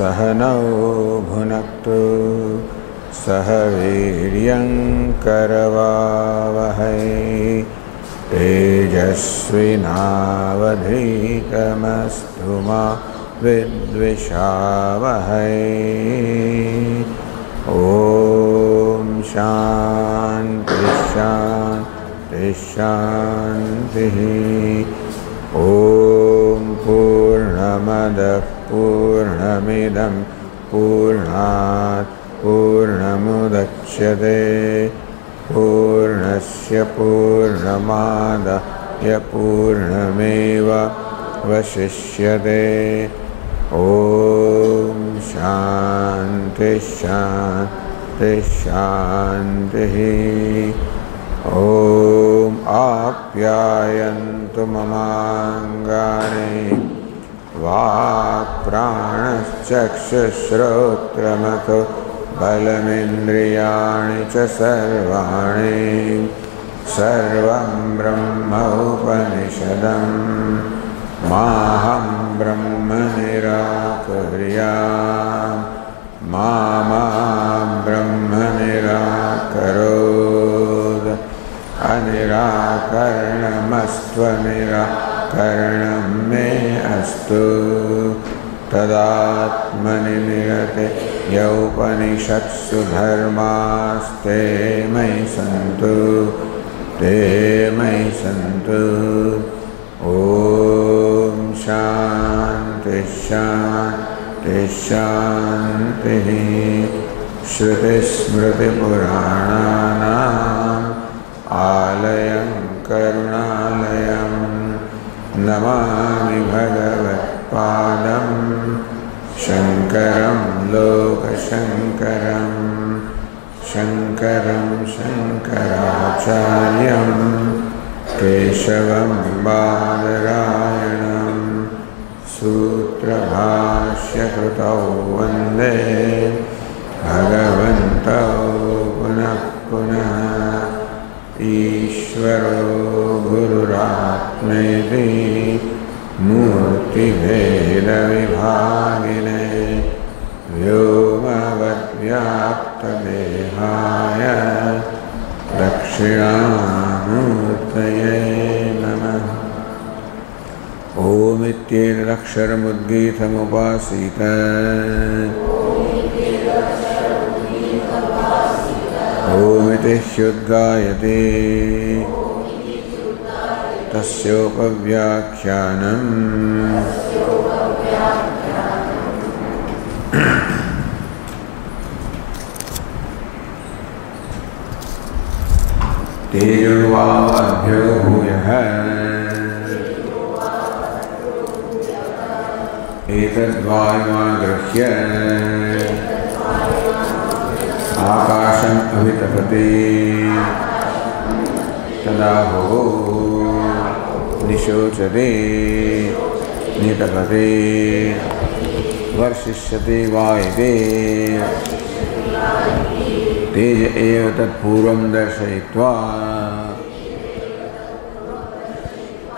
सहनौ भुनक्तु सह वीर्यङ्करवावहै तेजस्विनावधीतमस्तु मा विद्विषावहै। ॐ शान्ति शान्ति शान्तिः। ॐ पूर्णमदः पूर्णमिदं पूर्णात् पूर्णमुदच्यते पूर्णस्य पूर्णमादाय पूर्णमेवावशिष्यते। ॐ शान्ति शान्ति शान्तिः। ॐ आप्यायन्तु ममाङ्गानि वाक्प्राणश्चक्षुश्रोत्रमथो बलमिन्द्रियाणि च सर्वाणि सर्वं ब्रह्म उपनिषदं माहं ब्रह्म निराकुर्याम् मा ब्रह्म निराकरोत्। अनिराकरणमस्त्वनिराकरणं मे अस्तु तदात्मनि निरते यौपनिषत्सु धर्मास्ते मयि सन्तु ते मयि सन्तु। ॐ शान्ति शान्ति शान्तिः। श्रुतिस्मृतिपुराणानाम् आलयं करुणालयं नमामि भगवत्पादं शङ्करं लोकशङ्करं शङ्करं शङ्कराचार्यं केशवं बादरायणं सूत्रभाष्यकृतौ वन्दे भगवन्तौ पुनः पुनः। ईश्वरो गुरुरात्मेति मूर्तिभेदविभागिने व्योमवद्व्याप्तदेहाय दक्षिणामूर्तये नमः। ओमित्येतदक्षरमुद्गीतमुपासीत ओमिति ह्युद्गायते तस्योपव्याख्यानम्। तेजोवावभ्यो भूयः एतद्वायुमागृह्य आकाशम् अभितपते तदाहो निशोचते नितपते वर्षिष्यते वायते तेज एव तत्पूर्वं दर्शयित्वा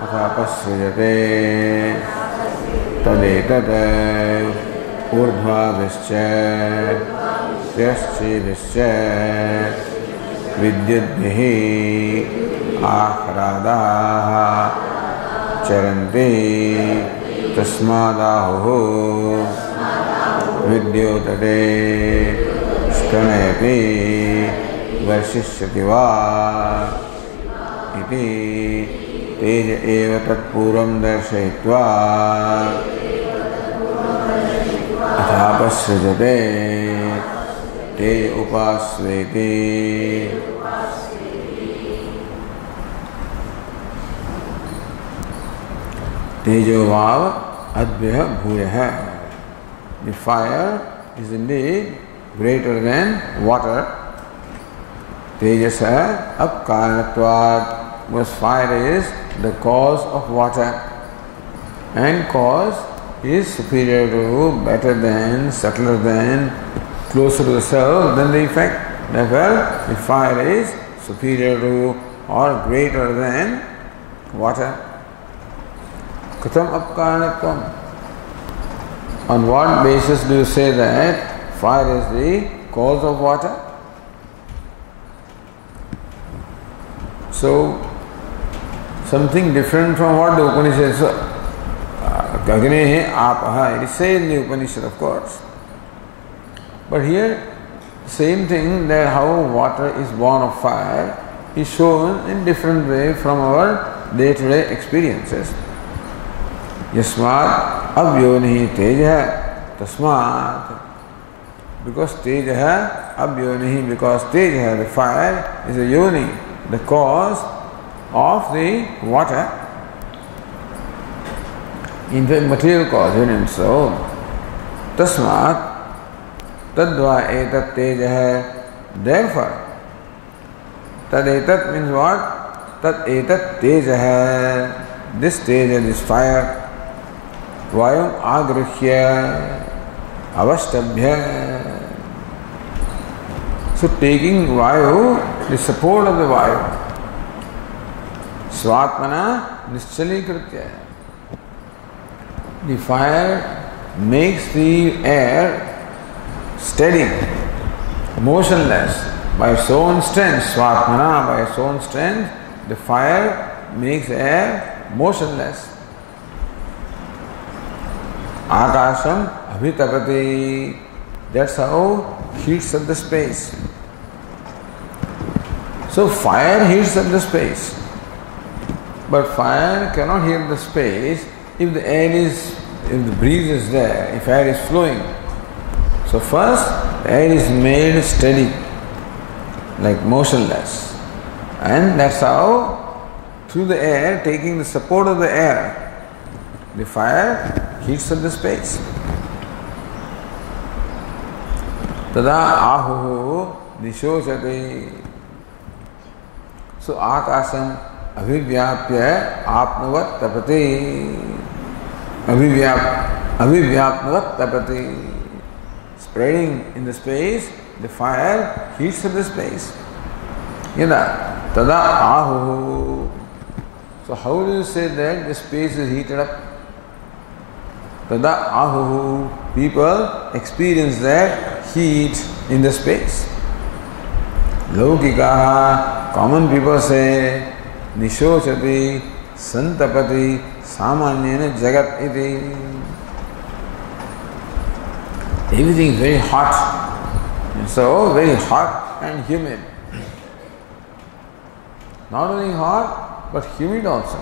अथापसृजते तदेतत् ऊर्ध्वाभिश्च त्यश्चेभिश्च विद्युद्भिः आह्लादाः चरन्ति तस्मादाहुः विद्योतते स्तनयति वर्षिष्यति वा इति तेज एव तत्पूर्वं दर्शयित्वा अथापसृजते तेज उपास्वेति। तेजोवाव अद्भ्यः भूयः। The fire is indeed greater than water. Tejasa apkaranatvat, because fire is the cause of water, and cause is superior to, better than, subtler than, closer to the self than the effect. Therefore, the fire is superior to or greater than water. Katham apkaranatvam. On what basis do you say that fire is the cause of water? So, something different from what the Upanishad says. Agnehe apaha, it is said in the Upanishad, of course. But here, same thing, that how water is born of fire is shown in different way from our day-to-day experiences. Yasmat avyonihi tejaha tasmat. Because tejaha avyonihi, because tejaha, the fire, is a yoni, the cause of the water. In fact, material cause, isn't it so? Tasmat tadva etat tejaha. Therefore, tad etat means what? Tad etat tejaha. This teja, this fire, vayam agruhya avashtabhya. So taking vayu, the support of the vayu, swatmana nischalīkritya. The fire makes the air steady, motionless by its own strength. Swatmana, by its own strength, the fire makes air motionless. Akasham abhitapati. That's how heats up the space. So fire heats up the space. But fire cannot heat the space if the air is, if the breeze is there, if air is flowing. So first, the air is made steady, like motionless. And that's how, through the air, taking the support of the air, the fire heats up the space. Tada ahuhu nishochate. So akasam abhivyapya apnavat tapati. Abhivyapnavat tapati. Spreading in the space, the fire heats up the space. Yada tada ahuhu. So how do you say that the space is heated up? Tada ahuhu. People experience that heat in the space. Laukikaha, common people say, nishochati, santapati, samanyena jagat iti. Everything is very hot. And so, very hot and humid. Not only hot, but humid also.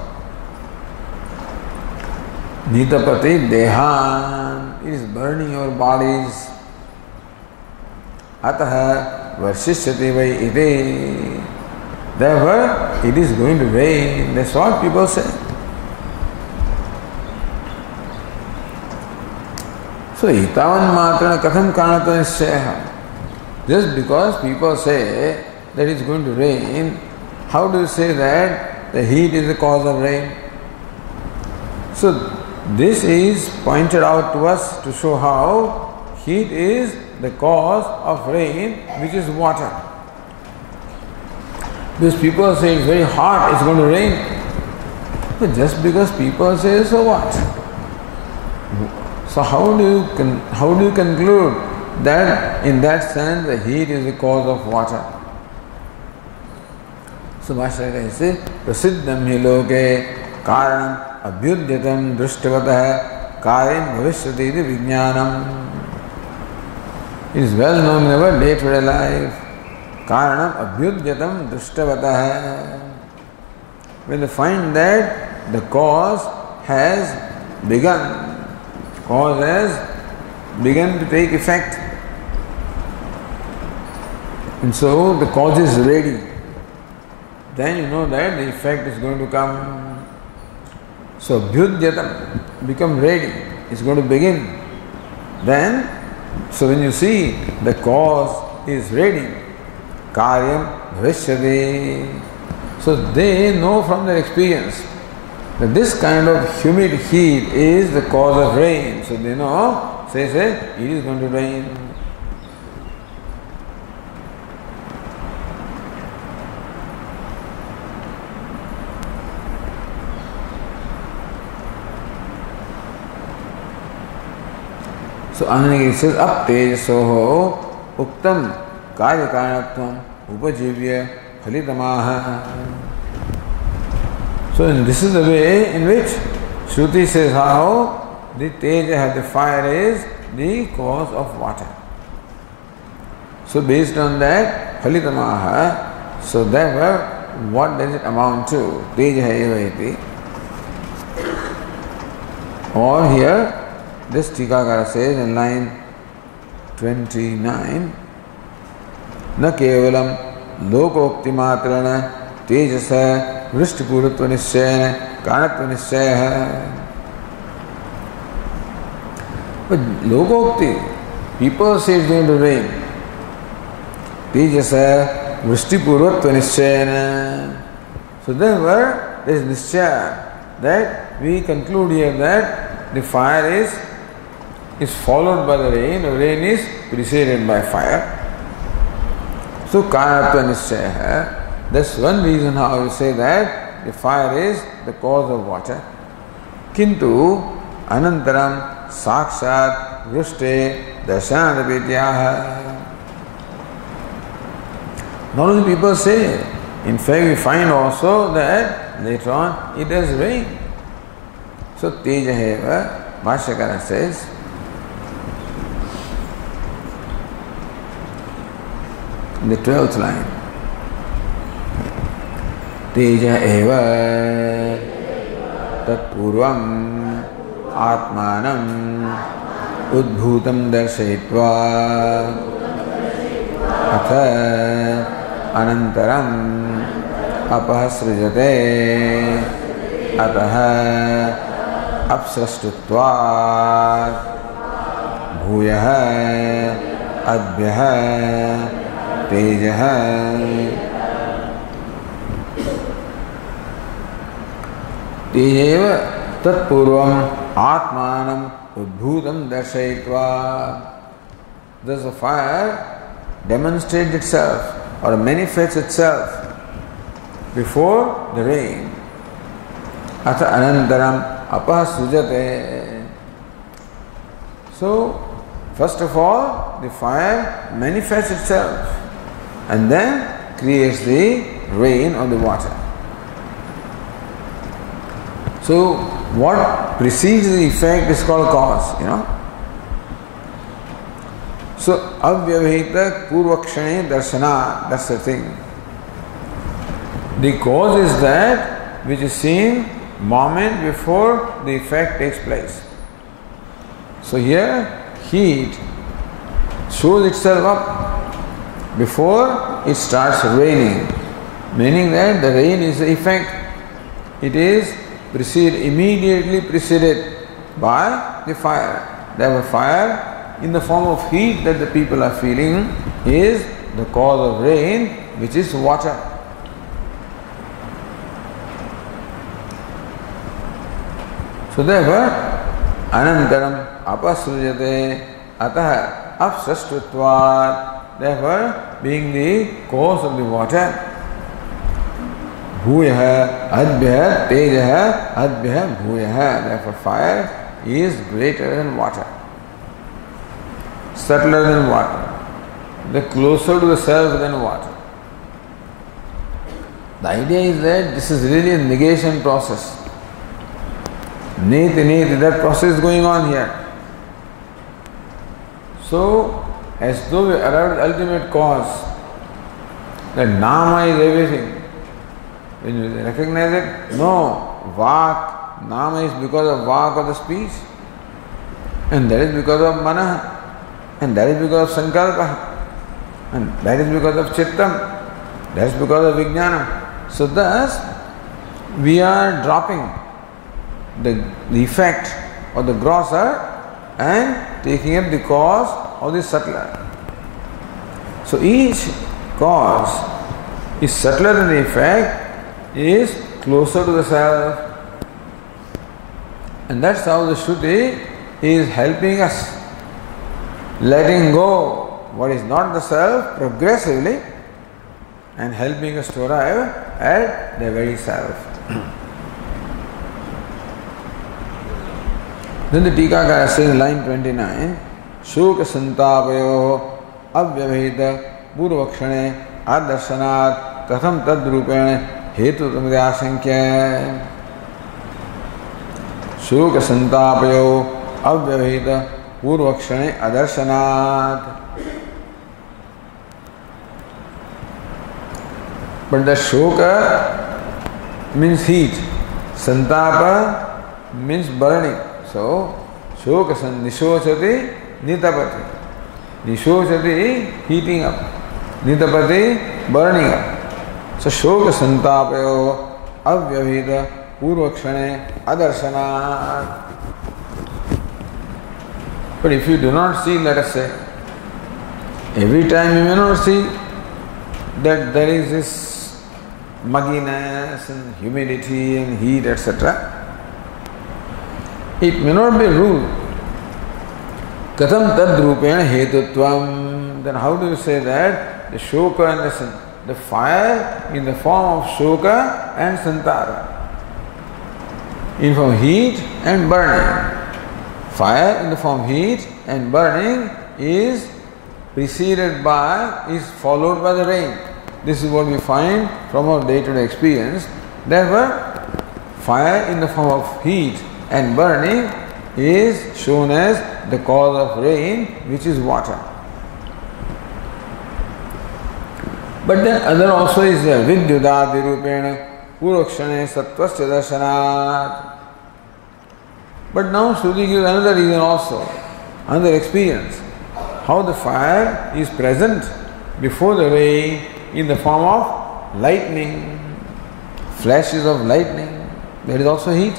Nitapati dehan, it is burning your bodies. Ataha varshishyati vai iti. Therefore, it is going to rain. That's what people say. So, itavan matrana katham kanata nisyaha. Just because people say that it is going to rain, how do you say that the heat is the cause of rain? So, this is pointed out to us to show how heat is the cause of rain, which is water. Because people say it's very hot, it's going to rain. But just because people say, so what? So how do you conclude that in that sense the heat is the cause of water? So Bhashyaka says, prasiddham hi loke karanam abhyudyatam drishtavatah karyam bhavishyati iti vijnanam. It is well known in our day-to-day life. Karanam abhyudyatam drishtavatah. When they find that the cause has begun to take effect. And so the cause is ready. Then you know that the effect is going to come. So abhyudyatam, become ready. It's going to begin. Then, so when you see the cause is ready, karyam bhavishyati. So they know from their experience that this kind of humid heat is the cause of rain. So they know, say, it is going to rain. So Anandagiri says, Up tejasoho uktam karya karanatvam upajivya phalitamaha. So this is the way in which Shruti says how the teja, the fire is the cause of water. So based on that, phalitamaha, so therefore, what does it amount to? Teja eva iti. Or here, this Tikakara says in line 29, न केवलम लोकोक्ति मात्रेण तेजस वृष्टिपूर्वत्व निश्चयेन कारणत्व निश्चय है. But lokokti, people say it's going to rain. Tejasa vrishtipurvatva nischayana. So therefore, there is nischaya that we conclude here that the fire is followed by the rain is preceded by fire. So karanatva nischaya. That's one reason how we say that the fire is the cause of water. Kintu anantaram sakshat vrishte darshanadapetyaha. Not only people say, in fact we find also that later on it does rain. So teja heva, Bhashyakara says, in the 12th line, teja eva tat purvam atmanam udbhutam darshayitva atha anantaram apahasrijate ataha apsrashtutvat bhuyah adbyah tejah. Tejeva tatpurvam atmanam udbhutam darshayitva. Thus the fire demonstrates itself or manifests itself before the rain. Atha anantaram apahasujate. So, first of all, the fire manifests itself and then creates the rain or the water. So, what precedes the effect is called cause, So, avyavahita purvakshane darshana, that's the thing. The cause is that which is seen moment before the effect takes place. So here, heat shows itself up before it starts raining, meaning that the rain is the effect. It is immediately preceded by the fire. Therefore, fire in the form of heat that the people are feeling is the cause of rain, which is water. So therefore, anantaram apasrujate ataha apsrashtutvat. Therefore, being the cause of the water, bhuyah adbyah tejah adbyah bhuyah. Therefore, fire is greater than water, subtler than water, the closer to the self than water. The idea is that this is really a negation process. Neti, that process is going on here. So, as though we arrived at the ultimate cause, that nama is everything. When you recognize it, no, vak, nama is because of vak or the speech, and that is because of mana, and that is because of sankalpa, and that is because of chittam, that is because of vijnanam. So thus, we are dropping the effect or the grosser and taking up the cause of the subtler. So each cause is subtler than the effect, is closer to the self. And that's how the Shruti is helping us, letting go what is not the self progressively and helping us to arrive at the very self. Then the Tikakara says in line 29, शोक संतापयो अव्यवहित पूर्वक्षणे आदर्शनात् कथम तद्रूपेण हेतुत्वमिति आशंक्य। शोक संतापयो अव्यवहित पूर्वक्षणे अदर्शनात्। But the shoka means heat, santapa means burning. So shoka nishochati nitapati. Nishochati heating up, nitapati burning up. So shoka santapayo avyavhita purvakshane adarshana. But if you do not see, let us say, every time you may not see that there is this mugginess and humidity and heat, etc. It may not be ruled. Katham tadrupena hetutvam. Then how do you say that the shoka and the fire in the form of shoka and santara, in form of heat and burning. Fire in the form of heat and burning is followed by the rain. This is what we find from our day-to-day experience. Therefore, fire in the form of heat and burning is shown as the cause of rain, which is water. But then other also is there. Vidyudadi rupena purvakshane sattvasya darshanat. But now Shruti gives another reason also, another experience. How the fire is present before the rain in the form of lightning, flashes of lightning. There is also heat.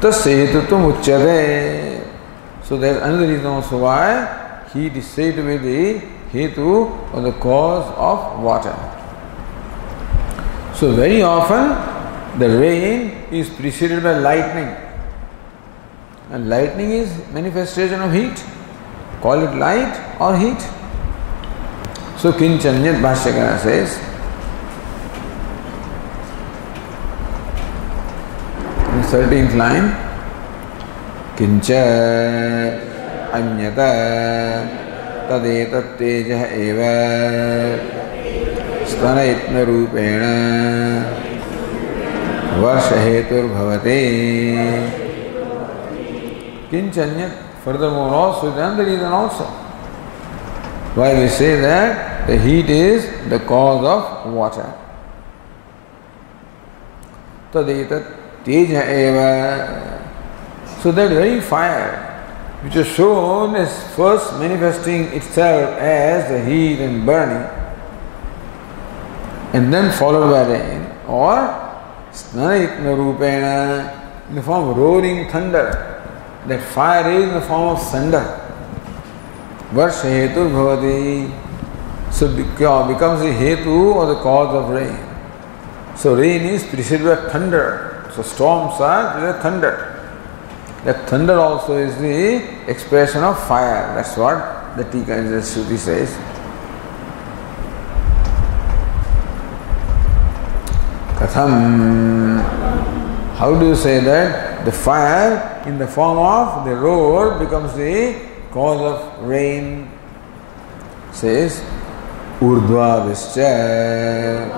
Tasya hetutvam uchyate. So there is another reason also why heat is said to be the hetu or the cause of water. So very often the rain is preceded by lightning. And lightning is manifestation of heat. Call it light or heat. So Kinchanyat Bhashyakara says, in the 13th line, Kincha Anyata Tadetat Tejah Eva Stanaitna Rupena Varshahetur Bhavate. Kinchanyat, furthermore also, is another reason also why we say that the heat is the cause of water. Tadetat teja eva. So that very fire which is shown as first manifesting itself as the heat and burning and then followed by rain, or snanaitna rupena, in the form of roaring thunder. That fire is in the form of thunder. Varsha hetu bhavati. So becomes the hetu or the cause of rain. So rain is preceded by thunder. So storms are preceded by thunder. That thunder also is the expression of fire. That's what the Tika in the Shruti says. Katham. How do you say that the fire in the form of the roar becomes the cause of rain? Says urdhva vischa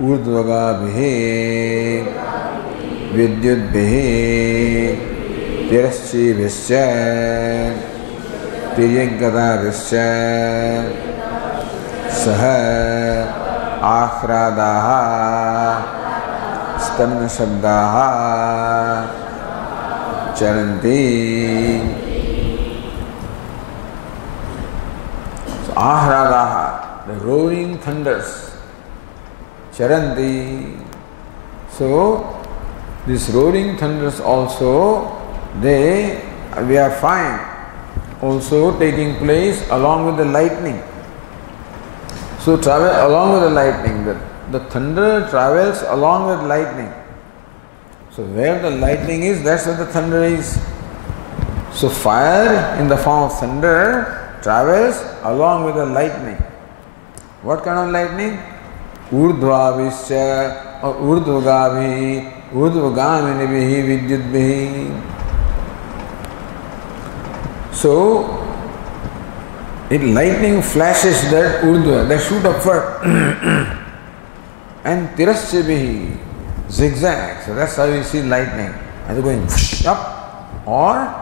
urdhvaga bhihe vidyut bhihe tiraschi vischa tiryagata vischa saha akhradaha Stanna Shabdaha Charanti. So Ahradaha, the roaring thunders. Charanti. So these roaring thunders also, we are fine, also taking place along with the lightning. So travel along with the lightning. The thunder travels along with lightning. So where the lightning is, that's where the thunder is. So fire in the form of thunder travels along with the lightning. What kind of lightning? Urdhvavischa or urdhvagabhi, urdhvagaminibihi vidyutbihi. So, it lightning flashes that urdhva, that shoot upward, and tirasya zigzag. So that's how you see lightning, either going up or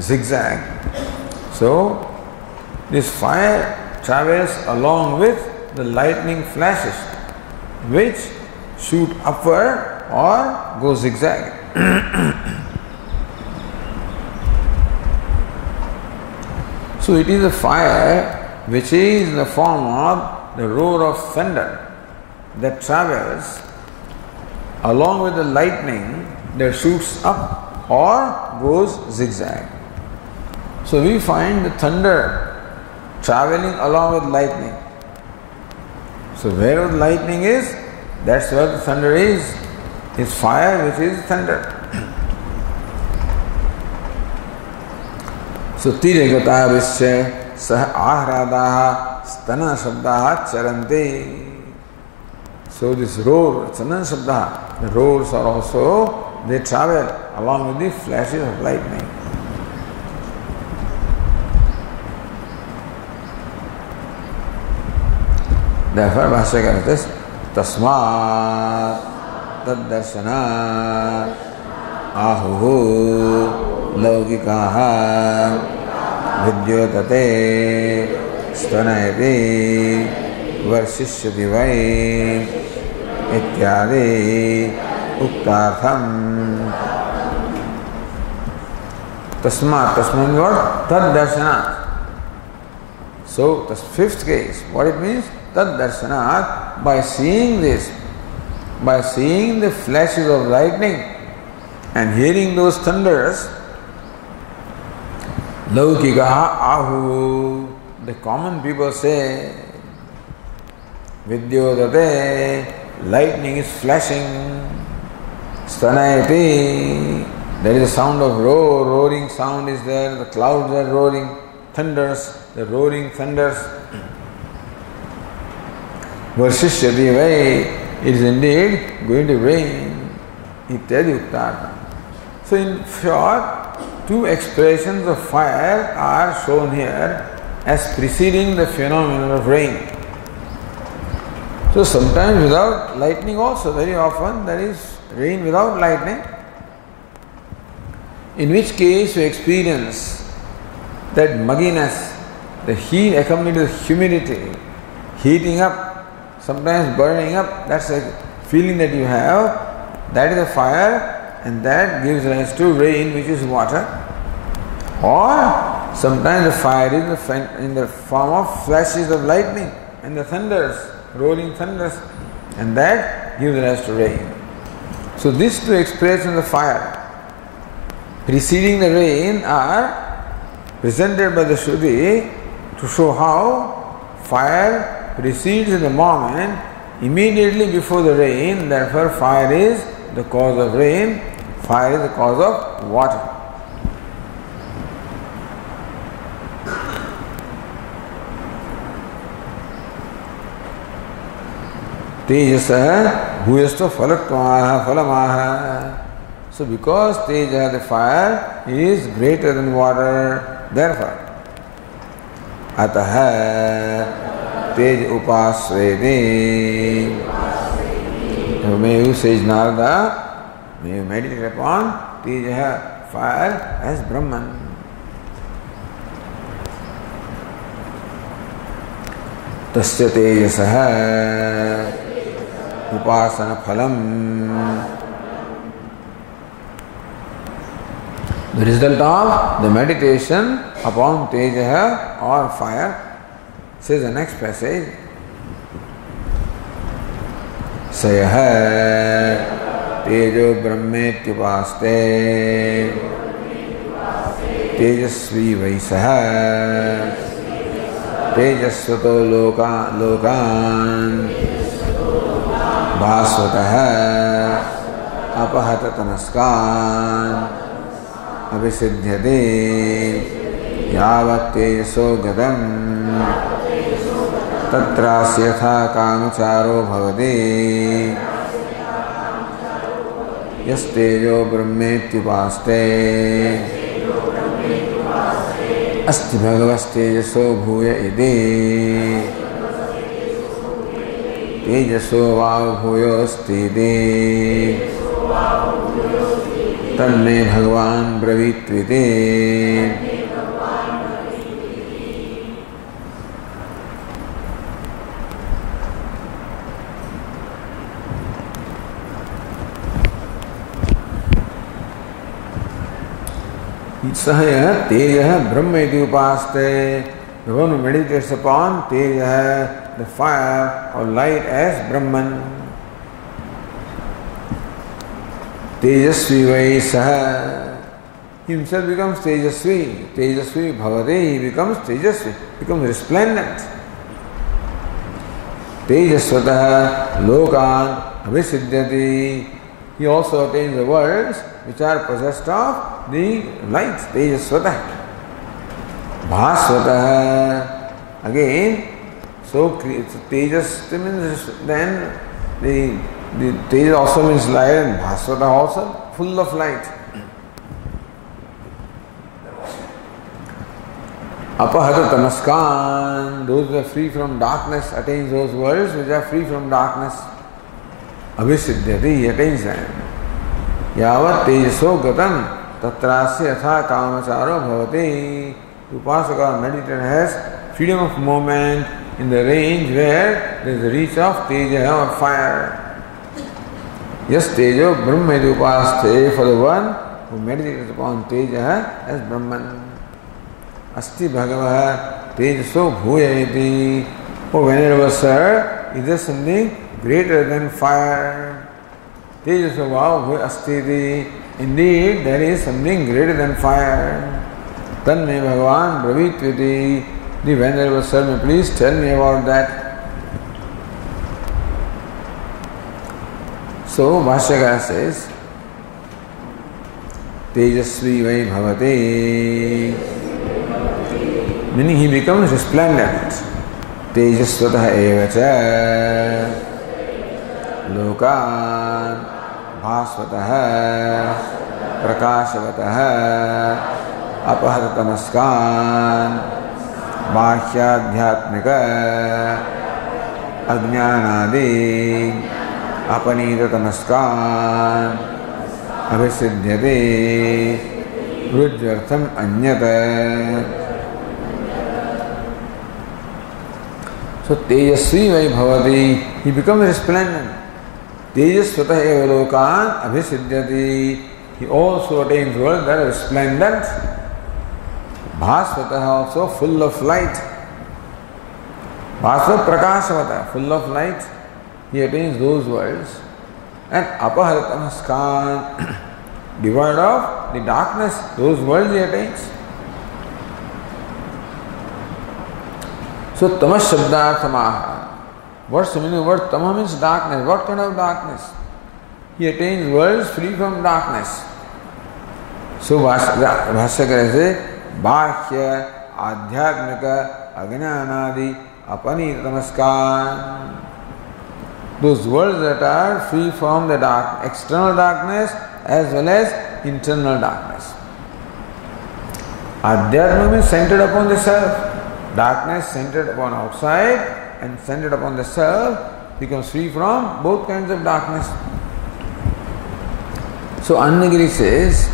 zigzag. So this fire travels along with the lightning flashes, which shoot upward or go zigzag. So it is a fire which is in the form of the roar of thunder that travels along with the lightning that shoots up or goes zigzag. So we find the thunder traveling along with lightning. So where the lightning is, that's where the thunder is. It's fire which is thunder. So tiragata visya sah ahradaha stana shabdaha charante. So this roar, stana shabdaha, the roars are also, they travel along with the flashes of lightning. Therefore, Bhashyakara says, Tasmat Taddarshana Ahuhu Laukikaha Vidyotate Stanayati Varshishyati Vai Ityadi Uktartham. Tasmat means what? Taddarshana. So, the fifth case, what it means? Tad darshanat, by seeing this, by seeing the flashes of lightning and hearing those thunders, laukikaha ahu, the common people say, vidyodate, lightning is flashing, stanayati, there is a sound of roar, roaring sound is there, the clouds are roaring, thunders, the roaring thunders. Varshishyati vai, it is indeed going to rain. Ityadi uktartha. So in short, two expressions of fire are shown here as preceding the phenomenon of rain. So sometimes without lightning also, very often there is rain without lightning, in which case you experience that mugginess, the heat accompanied with humidity, heating up, sometimes burning up, that's a feeling that you have, that is a fire, and that gives rise to rain, which is water. Or sometimes the fire is in the form of flashes of lightning and the thunders, rolling thunders, and that gives rise to rain. So these two expressions of fire preceding the rain are presented by the Shruti to show how fire precedes in the moment immediately before the rain. Therefore fire is the cause of rain, fire is the cause of water. Tejasa bhuyastha phalatvaha phalamaha. So because Teja, the fire, is greater than water, therefore ataha Tej upasvedi. May you, says Narada, may you meditate upon Teja, fire, as Brahman. Tasya tejasaha upasana phalam. The result of the meditation upon Teja or fire, says the next passage, Sayaha Tejo Brahmetyupaste Tejasvi Vaisaha Tejasvato Lokan Bhasvataha Apahata Tanaskan Abhisidhyate Yavat Tejaso Gadam Tatrasyatha Kamacharo Bhavati Yastejo Brahmetyupaste अस्ति भगवस्तेजसो भूय इति तेजसो वाव भूयोस्तीति तन्मे भगवान् ब्रवीत्विति। सह यह तेजः ब्रह्म इति उपास्ते। The one who meditates upon Teja, the fire or light as Brahman. Tejasvi vai saha. Himself becomes Tejasvi. Tejasvi bhavate, he becomes Tejasvi, becomes resplendent. Tejasvataha lokan abhisiddhyati. He also attains the worlds which are possessed of the light. Tejasvataha. Bhasvataha. Again, so Tejas means then the Tejas also means light, and Bhasvataha also full of light. Apahata tamaskan, those who are free from darkness attains those worlds which are free from darkness. Abhisiddhyati, he attains them. Yavat tejaso gatam tatrasya yatha kamacharo bhavati. The upasaka meditator has freedom of movement in the range where there is the reach of teja or fire. Yes, tejo brahma iti upaste, for the one who meditates upon teja as Brahman. Asti bhagavah tejaso bhuya iti. Oh, Venerable Sir, is there something greater than fire? Tejaso bhuya asti iti. Indeed, there is something greater than fire. Tanme Bhagavan Bravitviti. The Venerable Sir, may please tell me about that. So Bhashyakara says, Tejasvi vai bhavate, meaning he becomes resplendent. Tejasvataha evacha lokan bhasvataha prakashavataha अपहत तमस्कान बाह्याध्यात्मिक अज्ञानादि अपनीत तमस्कान अभिसिद्ध्यते रुज्यर्थम अन्यत. So Tejasvi vai bhavati, he becomes resplendent. Tejasvataha eva lokan abhisidhyati, he also attains worlds that are resplendent. Bhasvataha also full of light. Bhasva prakashavata, full of light. He attains those worlds. And apaharatanaskan, devoid of the darkness, those worlds he attains. So tamas shabdarthamaha. What's the meaning of the word tama? Means darkness. What kind of darkness? He attains worlds free from darkness. So Bhashyakara says, Bhashya, Adhyatmika, Ajnanadi, Apanita Tamaskan. Those worlds that are free from the dark, external darkness as well as internal darkness. Adhyatma means centered upon the self. Darkness centered upon outside and centered upon the self becomes free from both kinds of darkness. So Annagiri says,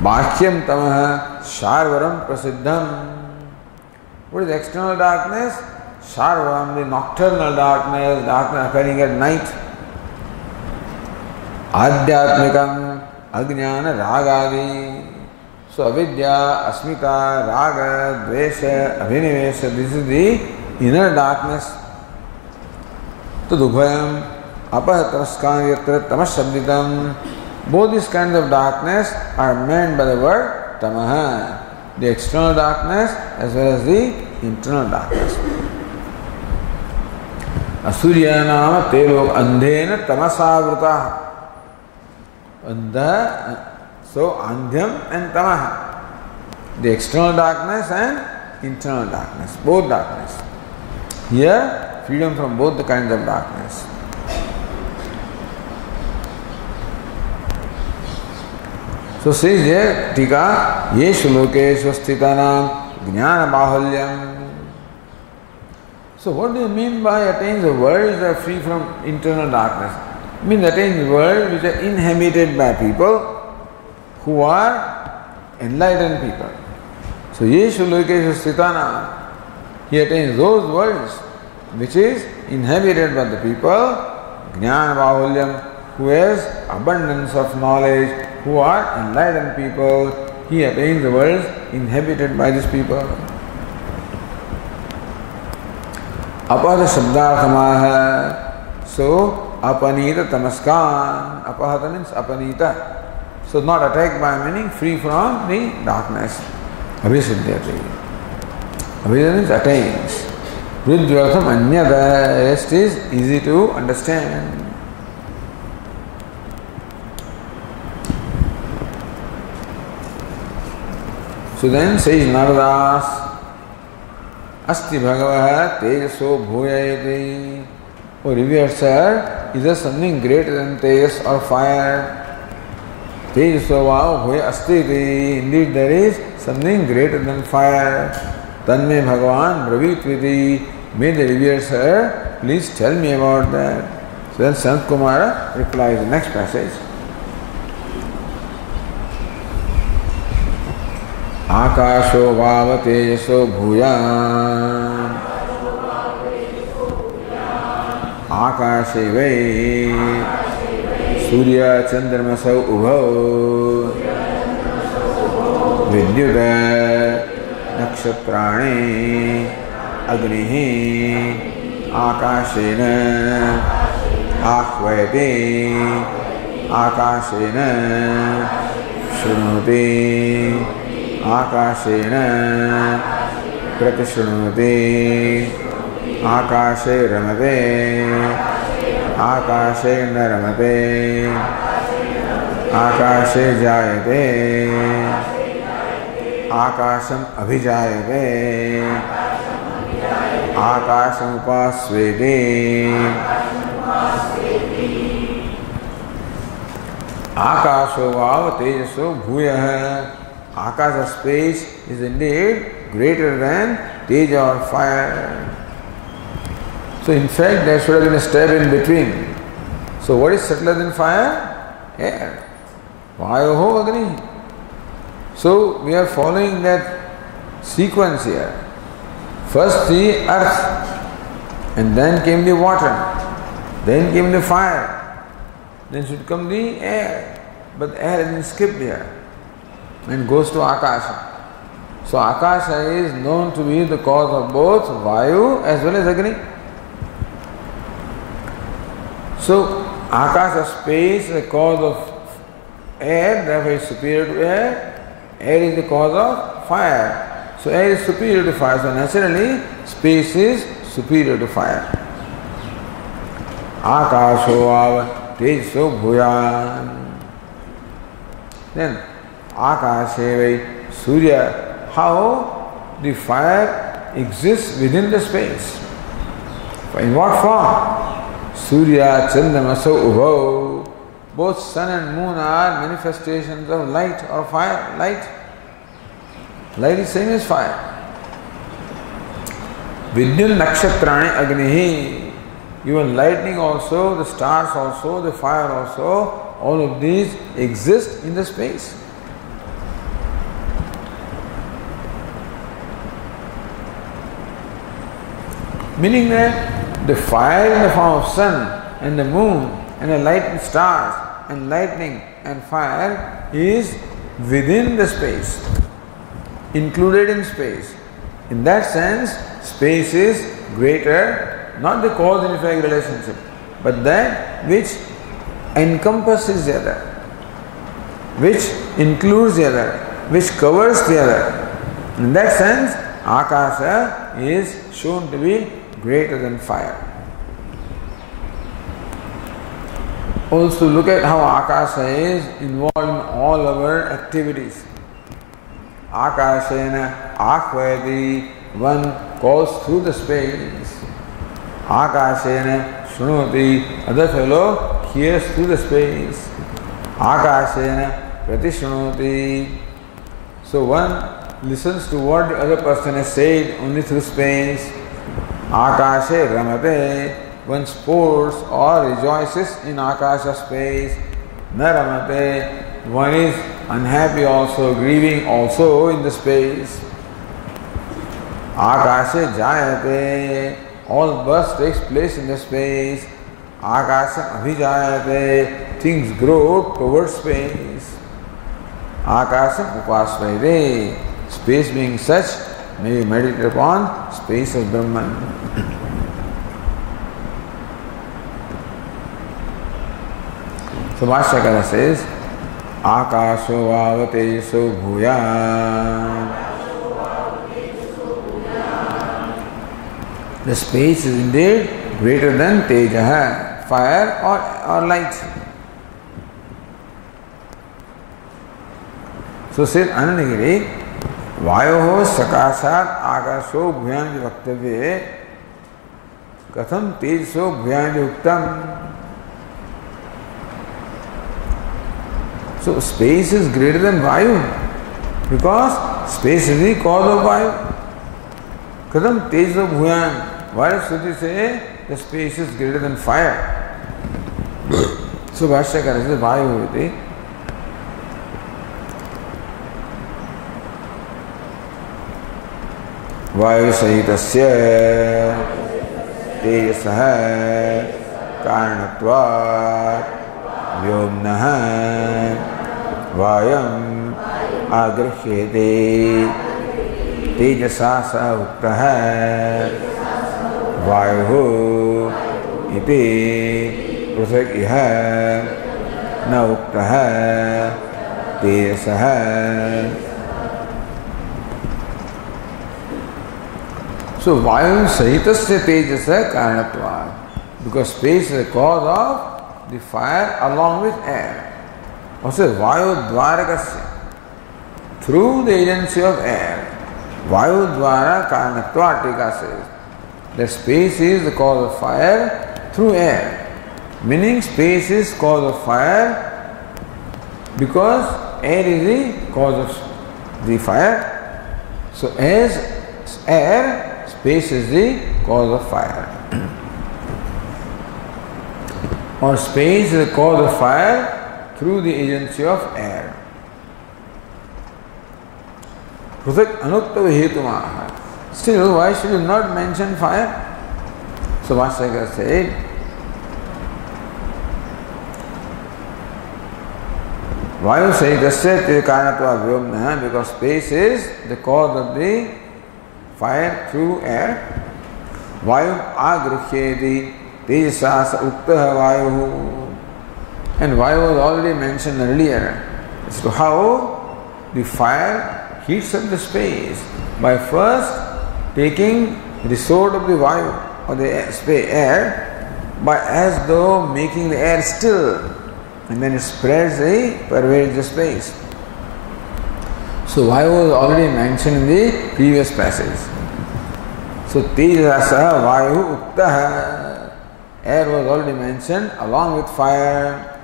Bhashyam tamaha sharvaram prasiddham. What is external darkness? Sharvaram, the nocturnal darkness, darkness occurring at night. Adhyatmikam, ajnana ragadi. So avidya, asmita, raga, dvesha, abhinivesha, this is the inner darkness. Tadubhayam, apahatraskan yatra tamas shabditam. Both these kinds of darkness are meant by the word tamaha, the external darkness as well as the internal darkness. Asurya nama te log andhena tamasavrita. Andha, so andhyam and tamaha, the external darkness and internal darkness, both darkness. Here, freedom from both the kinds of darkness. So says there, Tika, Yeshu Lokeshu Sthitanam jnana bahulyam. So what do you mean by attains the worlds that are free from internal darkness? It means attains worlds which are inhabited by people who are enlightened people. So Yeshu Lokeshu Sthitana, he attains those worlds which is inhabited by the people, Jnana Bahulyam, who has abundance of knowledge, who are enlightened people. He attains the worlds inhabited by these people. Apahata Shabdarthamaha. So Apanita Tamaskan. Apahata means Apanita. So not attacked by meaning free from the darkness. Abhisiddhyati. Abhisiddhyati means attains. Rudratham Anyada. Rest is easy to understand. So then says Naradas, Asti Bhagavah Tejaso Bhuyayati. Oh, revered sir, is there something greater than Tejas or fire? Tejaso Vav Bhuya Asti. Indeed, there is something greater than fire. Tanme Bhagavan Bravitviti. May the revered sir please tell me about that. So then Sanat Kumara replies in the next passage. Akasho Vava Tejaso Bhuyan. Akashe Vai Surya Chandramasau Ubhau Vidyuta Nakshatrani Agnihi Akashena Ahvayati Akashena Shrunuti Akashena Pratishrunati Akashe Ramate Akashe Naramate Akashe Jayate Akasham Abhijayate Akasham Upasveti. Akasho Vav Tejaso Bhuyaha. Akasha space is indeed greater than Teja or fire. So in fact there should have been a step in between. So what is subtler than fire? Air. Vayoho Agni. So we are following that sequence here. First the earth, and then came the water, then came the fire, then should come the air. But the air has been skipped here and goes to Akasha. So Akasha is known to be the cause of both Vayu as well as Agni. So Akasha space is the cause of air, therefore is superior to air. Air is the cause of fire. So air is superior to fire. So naturally space is superior to fire. Akasho Ava Tejaso Bhuyan. Then Akashe Vai Surya. How the fire exists within the space. In what form? Surya Chandramasau Ubhau. Both sun and moon are manifestations of light or fire. Light. Light is same as fire. Vidyun Nakshatrani Agnihi. Even lightning also, the stars also, the fire also, all of these exist in the space. Meaning that the fire in the form of sun and the moon and the light and stars and lightning and fire is within the space, included in space. In that sense, space is greater, not the cause and effect relationship, but that which encompasses the other, which includes the other, which covers the other. In that sense, Akasha is shown to be greater than fire. Also look at how Akasha is involved in all our activities. Akashena Ahvayati, one calls through the space. Akashena Shrunuti, other fellow hears through the space. Akashena Pratishrunati. So one listens to what the other person has said only through space. Akashe ramate, one sports or rejoices in Akasha space. Na ramate, one is unhappy also, grieving also in the space. Akashe jayate, all birth takes place in the space. Akasha abhijayate, things grow towards space. Akasha upasvaire, space being such, may you meditate upon space of Brahman. So Bhashyakara says, Akasho vavateso bhuya. The space is indeed greater than tejaha, fire or light. So says Anandagiri, Vayoho sakasat akasho bhuyanji vaktavye katham tejaso bhuyanji uktam. So space is greater than Vayu because space is the cause of Vayu. Kadam tejo bhuyan. Why does Shruti say the space is greater than fire? So Bhashyakara says Vayu iti. Vayu sahitasya tejasaha karanatvat vyomnaha vayam agrihyate तेजसा स उक्तः वायुः इति पृथक् इह न उक्तः तेजसः. So vayu sahitasya tejasa karanatvat, because space is the cause of the fire along with air. Also vayu dvarakasya, through the agency of air. Vayu dvara karanatva tika says that space is the cause of fire through air. Meaning space is cause of fire because air is the cause of the fire. So as air, space is the cause of fire. Or space is the cause of fire through the agency of air. Pruthak anuktava hetumaha. Still, why should you not mention fire? So Bhashyakara said, Vayu sahitasya karanatva vyomna, because space is the cause of the fire through air. Vayu agruhyeti tejasa uktaha vayu. And Vayu was already mentioned earlier as to how the fire heats up the space by first taking the sword of the Vayu or the air by as though making the air still, and then it spreads pervades the space. So Vayu was already mentioned in the previous passage. So Tejasa Vayu Uktaha, air was already mentioned along with fire.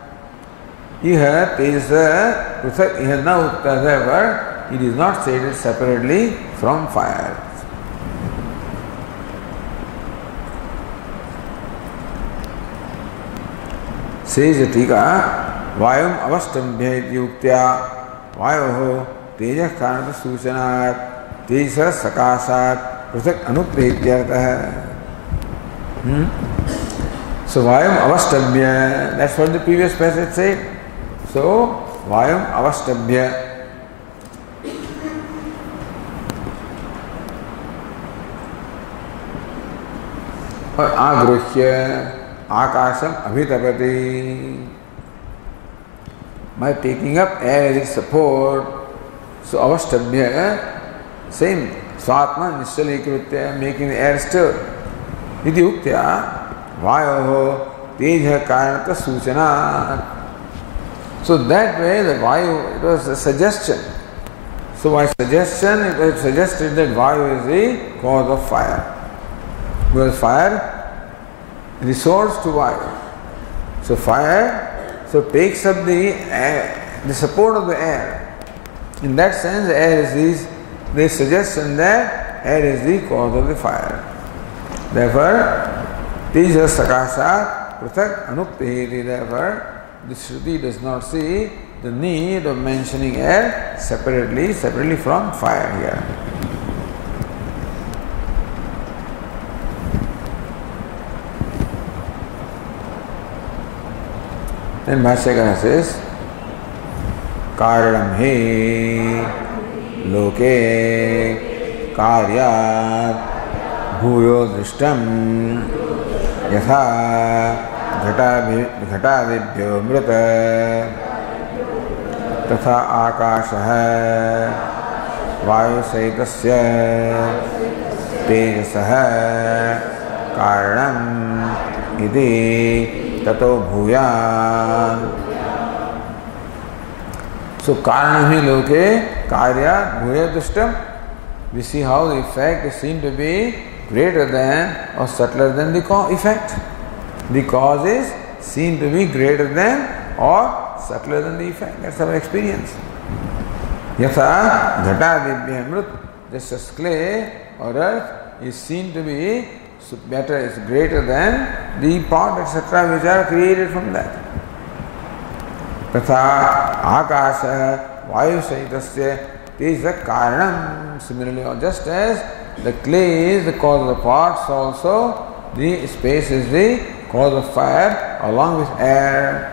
Iha Tejasa Pruthak Iha na Uktaha, therefore it is not stated separately from fire. Says the Tika, Vayum avastambhya yuktya Vayoho Teja Karanata Suchanat Teja Sakasat Pruthak Anuprehityartah. So Vayum avastambhya, that's what the previous passage said. So Vayum avastambhya, और आगृह्य आकाशम अभितपति, by taking up air as its support. So avastabhya, same, swatma nishalikritya, making the air still. Iti uktya vayoho tejha karanata suchana. So that way the vayu, it was a suggestion. So by suggestion it was suggested that vayu is the cause of fire. Because fire resorts to vayu. So fire takes up the air, the support of the air. In that sense, the air is the suggestion that air is the cause of the fire. Therefore, Tejas Sakashat Prathak Anuptihiti. Therefore, the Shruti does not see the need of mentioning air separately from fire here. Then Bhashyakara says, Karanam hi loke karyat bhuyo drishtam yatha घटादिभ्यो मृत तथा आकाशः वायुसहितस्य तेजसः कारणम् इति ततो भूयात्. So karanam hi loke karyat bhuyo drishtam. We see how the effect is seen to be greater than or subtler than the effect. The cause is seen to be greater than or subtler than the effect. That's our experience. Yatha ghatadibhya mrut. Just as clay or earth is seen to be better, is greater than the pot, etc., which are created from that. Tatha akasha vayu sahitasya tejasa karanam. Similarly, just as the clay is the cause of the pots, also the space is the cause of fire along with air.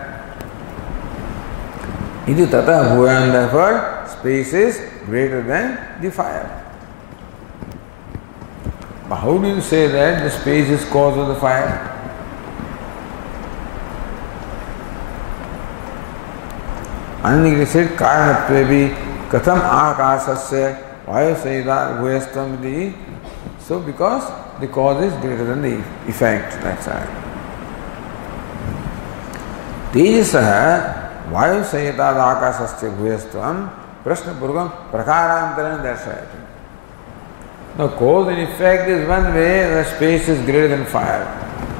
Iti tata bhuyan. Therefore, space is greater than the fire. But how do you say that the space is cause of the fire? Anandagiri said, Karanatvevi katham akasasya vayusayidar bhuyastam iti. So because the cause is greater than the effect, that's right. Tejasah vayusayitad akasasya bhuyastvam prashnapurvam prakarantarana darshayati. Now, cause and effect is one way, the space is greater than fire.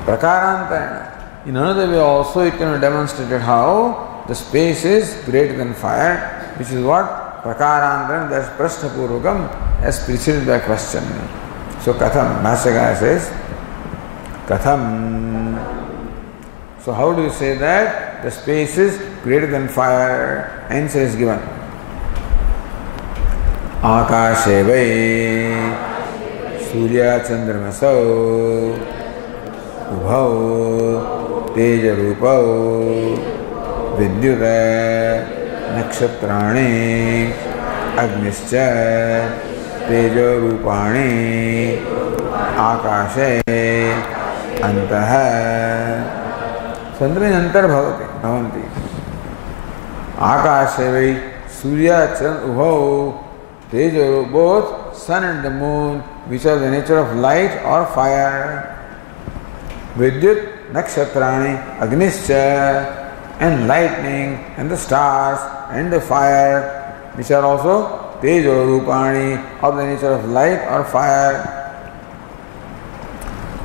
Prakarantarana. In another way also it can be demonstrated how the space is greater than fire, which is what? Prakarantarana, that's prashnapurvakam, as preceded by question. So, katham, Bhashyakara says, katham. So, how do you say that the space is greater than fire? Answer is given. Akashe vai surya chandramasau ubhau teja rupau vidyuta nakshatrani agnischa teja rupani akashe antah. Chandra antar bhavanti. Akashe vai surya chandra ubhau teja, both sun and the moon, which are the nature of light or fire. Vidyut nakshatrani agnischa, and lightning and the stars and the fire, which are also tejo rupani, of the nature of light or fire.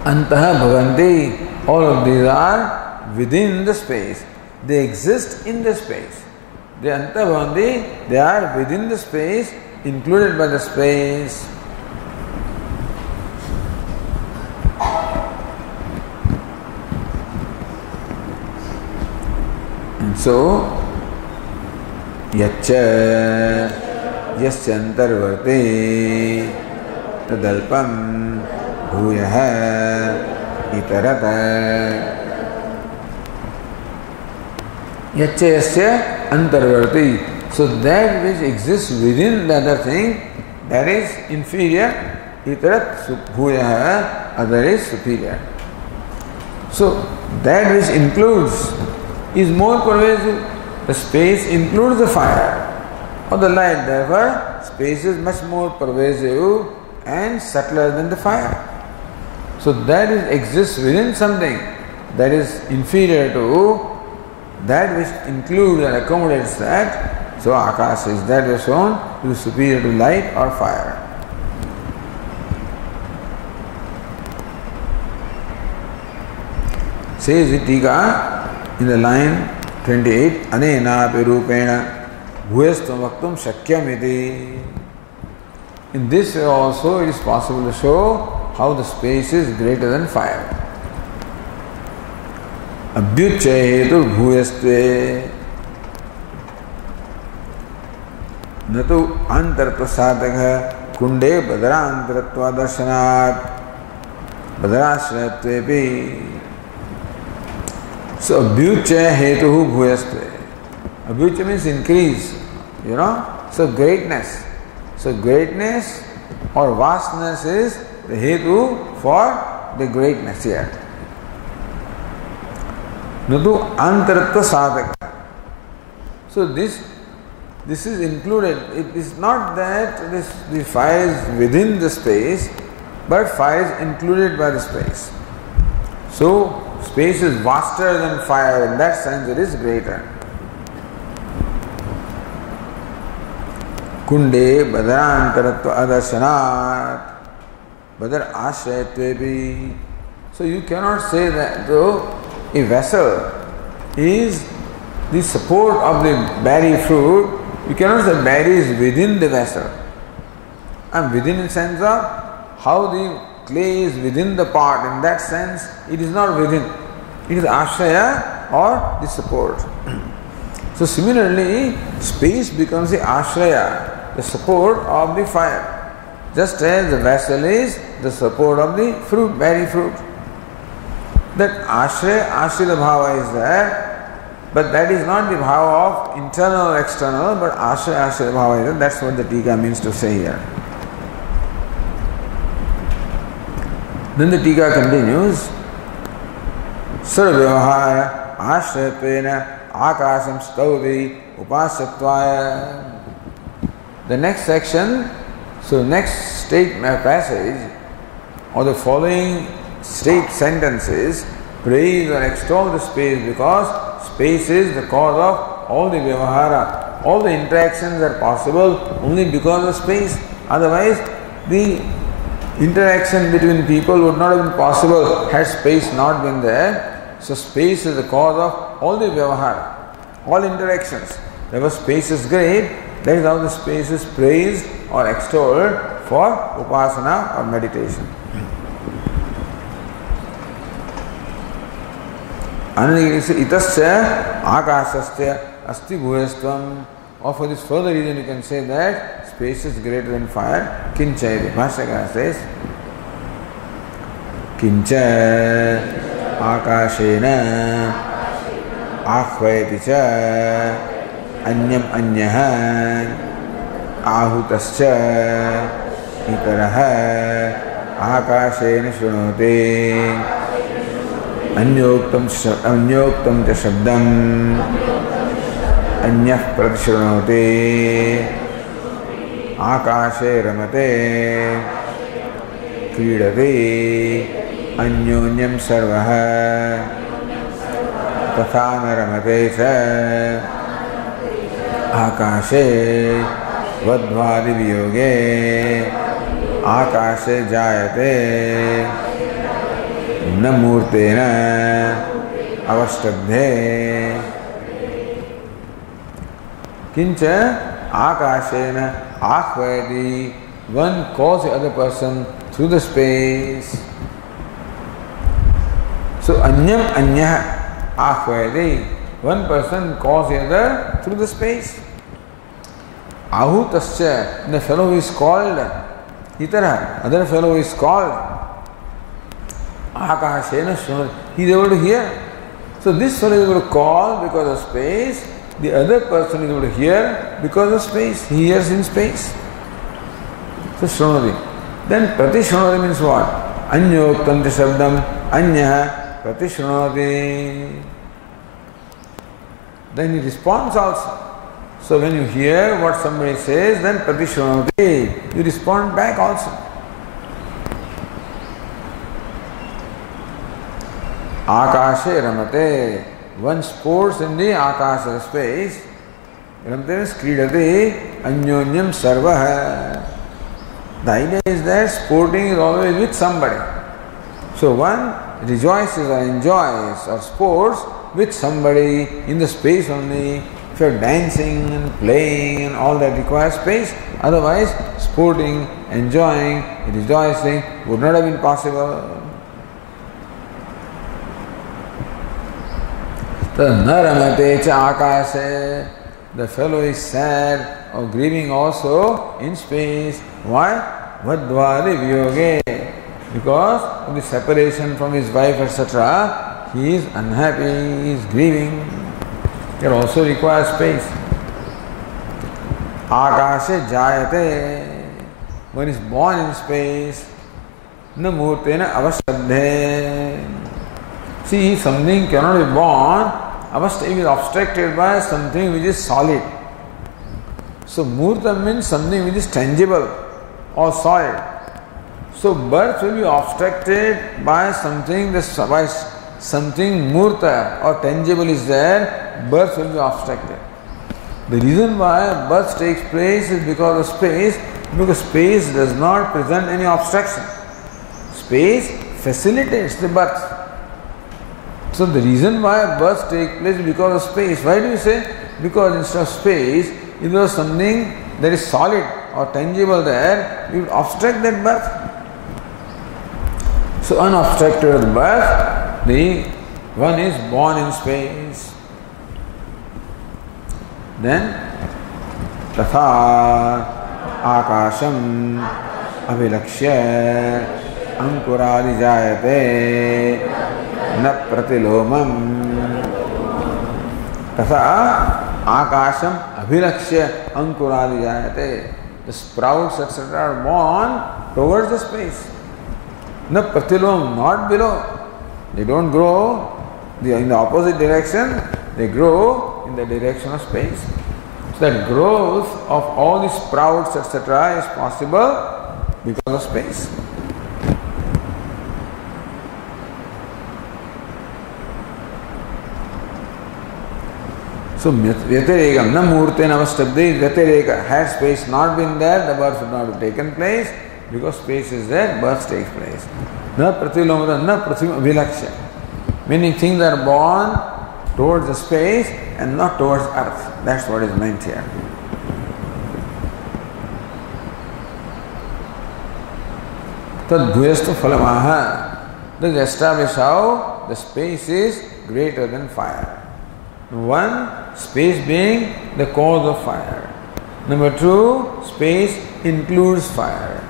Antah bhavanti, all of these are within the space. They exist in the space. They antah bhavanti, they are within the space, included by the space. And so, yaccha yaschantarvati tadalpam bhuyaha itarata. Yaccha yasya antarvati. So that which exists within the other thing, that is inferior. Itarat bhuyaha, other is superior. So that which includes is more pervasive. The space includes the fire or the light. Therefore, space is much more pervasive and subtler than the fire. So that exists within something that is inferior to that which includes and accommodates that. So Akash is that is shown to be superior to light or fire. Says Tika in the line 28, Anena pirupena bhuyastam vaktum shakyam iti. In this way also it is possible to show how the space is greater than fire. Abhyuchya hetu bhuyastve natu antarprasadaka kunde badarantaratva darshanat badarashrayatvepi. So abhyuchya hetu bhuyastve. Abhyuchya means increase, So greatness. So greatness or vastness is the hetu for the greatness here. Natu antaratva sadhaka. So this is included. It is not that the fire is within the space, but fire is included by the space. So space is vaster than fire. In that sense, it is greater. Kunde badarantaratva adarsanat badar ashrayatvepi. So you cannot say that though a vessel is the support of the berry fruit, you cannot say berry is within the vessel. And within the sense of how the clay is within the pot, in that sense it is not within. It is ashraya or the support. So similarly, space becomes the ashraya, the support of the fire. Just as the vessel is the support of the fruit, berry fruit. That ashrita bhava is there, but that is not the bhava of internal or external, but ashrita bhava is there. That's what the Tika means to say here. Then the Tika continues, Sarvyavahara ashrayatena akasam stauvi upasatvaya. The next section, so next statement passage or the following straight sentences praise or extol the space because space is the cause of all the vyavahara. All the interactions are possible only because of space. Otherwise, the interaction between people would not have been possible had space not been there. So space is the cause of all the vyavahara, all interactions. Therefore space is great. That is how the space is praised or extolled for upasana or meditation. Itasya akasasya asti bhuyastvam. Or for this further reason you can say that space is greater than fire. Kincha, Bhashyakara says, Kincha akashena ahvayati cha anyam anyaha ahutascha itaraha akashena shrunoti anyoktam cha shabdam अन्यः प्रतिशृणोति आकाशे रमते क्रीडते अन्योन्यं सर्वः तथा न रमते च आकाशे वध्वादिवियोगे आकाशे जायते न मूर्तेन अवष्टब्धे Kincha akashena ahvayati. One calls the other person through the space. So anyam anyah ahvayati. One person calls the other through the space. Ahutascha, the fellow who is called. Itara, other fellow who is called. Akashena shunati. He is able to hear. So this fellow is able to call because of space. The other person is able to hear because of space. He hears in space. So Shrunati. Then Prati Shrunati means what? Anyoktam cha shabdam anya Prati Shrunati. Then he responds also. So when you hear what somebody says, then Prati Shrunati, you respond back also. Akashe ramate. One sports in the akasha space. Ramate means kridate anyonyam sarvaha. The idea is that sporting is always with somebody. So one rejoices or enjoys or sports with somebody in the space only. If you're dancing and playing and all that requires space, otherwise sporting, enjoying, rejoicing would not have been possible. Naramate cha akase. The fellow is sad or grieving also in space. Why? Vadvari vyoge. Because of the separation from his wife, etc., he is unhappy, he is grieving. It also requires space. Akashe jayate. One is born in space. Na murtena avashtadhe. See, something cannot be born. Avastha is obstructed by something which is solid. So murta means something which is tangible or solid. So birth will be obstructed by something murta or tangible is there, birth will be obstructed. The reason why birth takes place is because of space, because space does not present any obstruction. Space facilitates the birth. So the reason why birth takes place is because of space. Why do you say? Because instead of space, if there was something that is solid or tangible there, you would obstruct that birth. So unobstructed birth, the one is born in space. Then tatha akasham abhilakshya ankuradi jayate na pratilomam. Tatha akasham abhilakshya ankuradi jayate. The sprouts etc. are born towards the space. Na pratilom, not below. They don't grow in the opposite direction, they grow in the direction of space. So that growth of all the sprouts etc. is possible because of space. So Vyatireka, na murte navastabde, Vyatireka, had space not been there, the birth would not have taken place. Because space is there, birth takes place. Na pratilomata, na pratilom vilakshya. Meaning things are born towards the space and not towards earth. That's what is meant here. Tad bhuyastu phalamaha. This establishes how the space is greater than fire. One, space being the cause of fire. Number two, space includes fire.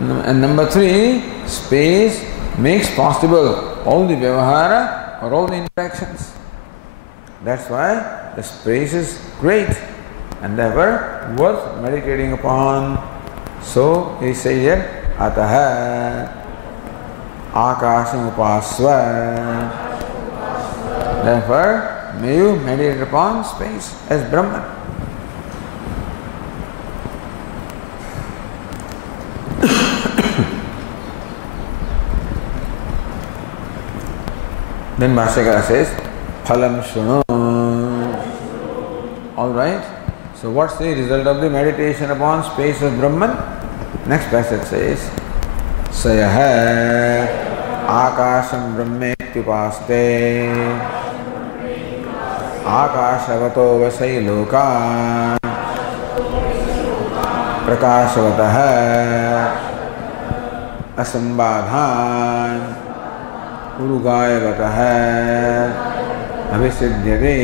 And number three, space makes possible all the vyavahara or all the interactions. That's why the space is great and therefore worth meditating upon. So he says here, ataha akasham upasva. Therefore, may you meditate upon space as Brahman. Then Bhashyakara says, phalam shunu. Alright, so what's the result of the meditation upon space of Brahman? Next passage says, sayaha akasham brahmetyupaste akashavato vasai lokan prakashavataha asambadhan urugayavataha abhisiddhyate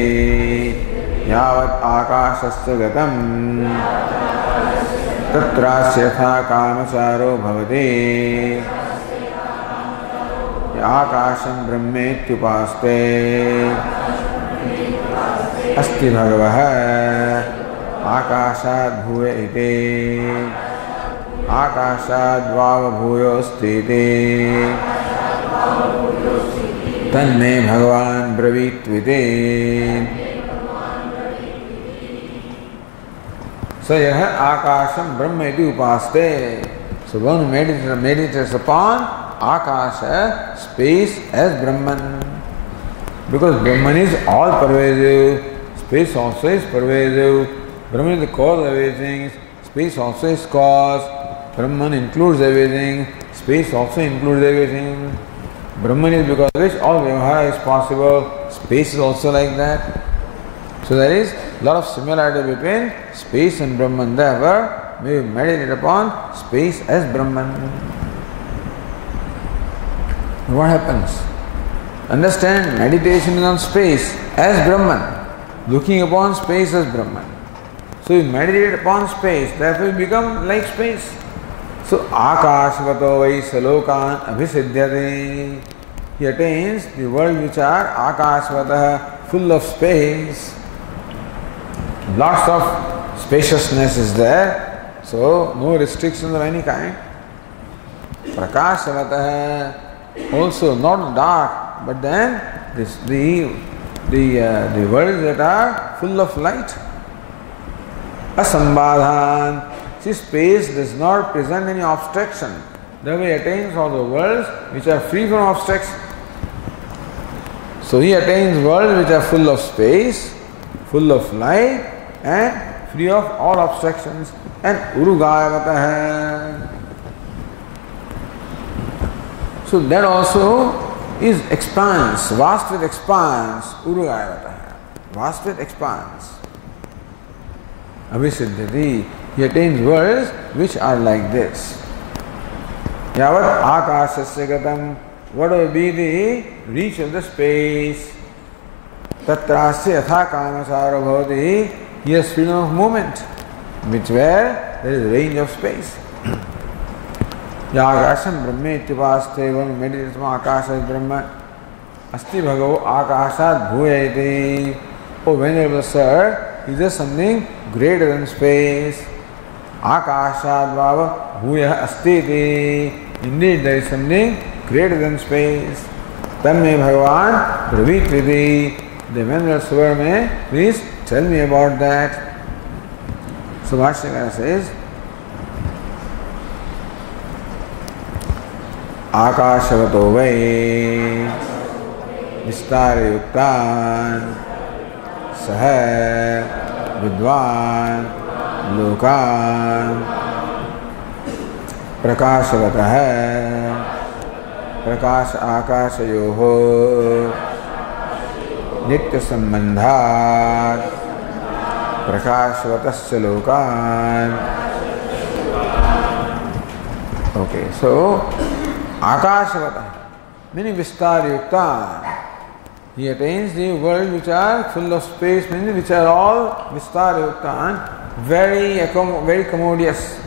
yavat akashasya gatam tatrasyatha kamacharo bhavati akasham brahmetyupaste asti bhagavah akashad bhuya iti akashad vava bhuyosti iti tanme bhagavan bravittviti. So yaha akasham brahma iti upaste. So one meditates upon akasha, space as Brahman. Because Brahman is all pervasive, space also is pervasive. Brahman is the cause of everything, space also is cause. Brahman includes everything, space also includes everything. Brahman is because of which all vyavahara is possible, space is also like that. So there is lot of similarity between space and Brahman. Therefore, we meditate upon space as Brahman. What happens? Understand, meditation is on space as Brahman, looking upon space as Brahman. So you meditate upon space, therefore you become like space. So Akashvato vai salokan abhisiddhyate. He attains the world which are Akashvata, full of space. Lots of spaciousness is there, so no restrictions of any kind. Prakashvata, also not dark, but then the worlds that are full of light. Asambadhan, see, space does not present any obstruction. Therefore he attains all the worlds which are free from obstruction. So he attains worlds which are full of space, full of light, and free of all obstructions. And Urugayavata hai. So that also is expanse, vast with expanse. Urugayavata hai. Vast with expanse. Abhisiddhati, he attains worlds which are like this. Yavat akashasya gatam, what will be the reach of the space? Tatrasya yatha kamasara bhavati, he has freedom of movement, which where there is range of space. Yagasham brahmetyupastevam, meditates on akasha is Brahma. Asti bhagavo akashat bhuyayati. Oh, Venerable Sir, is there something greater than space? Akashad bhava bhuya astiti. Indeed, there is something greater than space. Tamme Bhagavan pravitvidi. The Venerable Sir may please tell me about that. So Bhashyakara says, Akashavato vai vistara yuktan सह विद्वान लोकान प्रकाशवत है प्रकाश आकाशयोः नित्य संबंधात् प्रकाशवतस्य लोकान. Okay, so akashvata meaning vistar yuktan. He attains the world which are full of space, meaning which are all vistar yuktan, very commodious.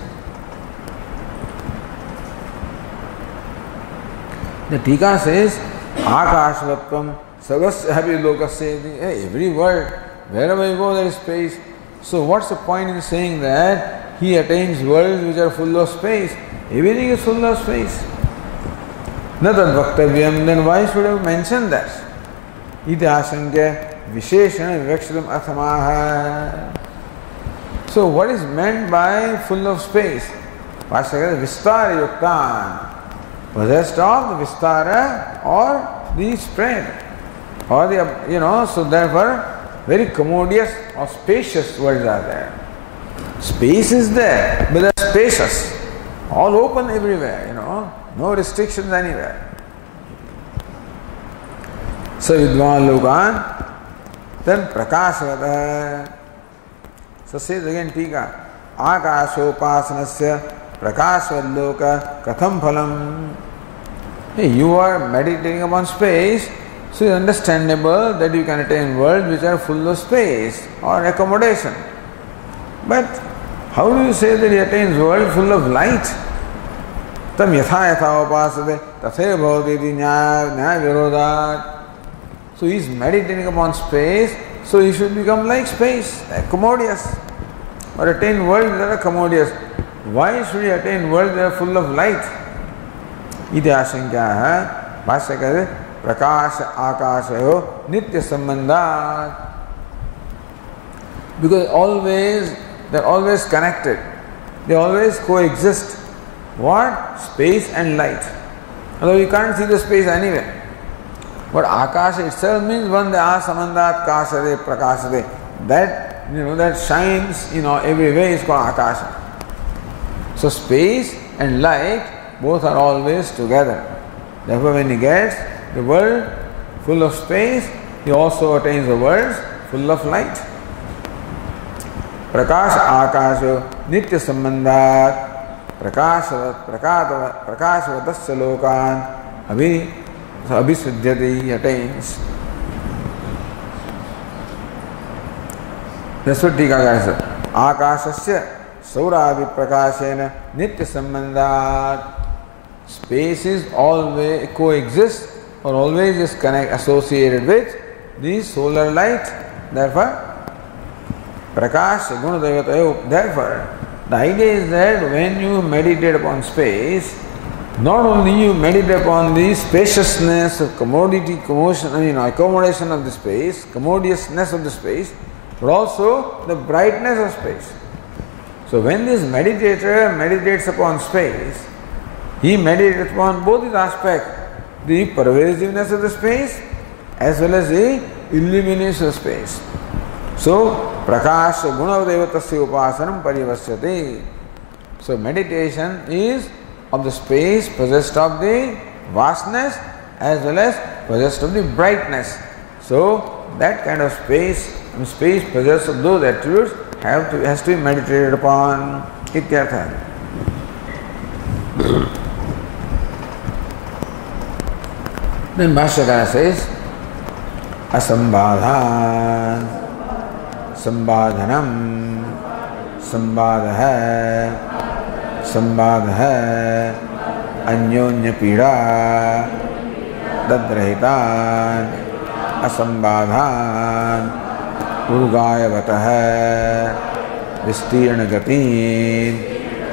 The Tika says, Akashvatvam Sarvasya Hapi Lokasya. Every world, wherever you go, there is space. So what's the point in saying that he attains worlds which are full of space? Everything is full of space. Na tad vaktavyam, then why should I mention that? Iti asankya visheshana vivakshitam athamaha. So what is meant by full of space? Bhashyakara vistara yuktan, possessed of the vistara or the spread or the, so therefore very commodious or spacious worlds are there. Space is there, but they are spacious, all open everywhere, no restrictions anywhere. So Vidwan Lokan, then Prakashvata. So says again Tika, Akashopasanasya Prakashvadloka Katham Phalam. Hey, you are meditating upon space, so it's understandable that you can attain worlds which are full of space or accommodation. But how do you say that he attains world full of light? Tam yatha yatha upasate tathe bhavati iti nyaya virodhat. So he is meditating upon space, so he should become like space, commodious, or attain worlds that are commodious. Why should he attain worlds that are full of light? Iti asankya bhashyakara prakasha akashayo nitya sambandhat. Because they're always connected. They always coexist. What? Space and light. Although you can't see the space anywhere. But akasha itself means one da samandat kashade prakashade. That that shines every way is called akasha. So space and light both are always together. Therefore when he gets the world full of space, he also attains the world full of light. प्रकाश आकाश नित्य संबंधात प्रकाशवतस्य लोकान् अभिसिद्ध्यति attains. That's what Tikakara said. Akashasya sauravi prakashena nitya sambandhat. Space is always coexist or always is associated with the solar light. Therefore, prakash gunadevatayo. Therefore, the idea is that when you meditate upon space, not only you meditate upon the spaciousness of accommodation of the space, commodiousness of the space, but also the brightness of space. So when this meditator meditates upon space, he meditates upon both these aspects, the pervasiveness of the space as well as the illumination of space. So, prakash gunadevatasya upasanam parivasyate. So meditation is of the space possessed of the vastness as well as possessed of the brightness. So that kind of space possessed of those attributes has to be meditated upon. Ityartha. Then Bhashyakara says, asambadha, sambadhanam, sambadha, sambadha, anyonya pida, dadrahitan, asambadhan, urgayavatah, vistirna gatin,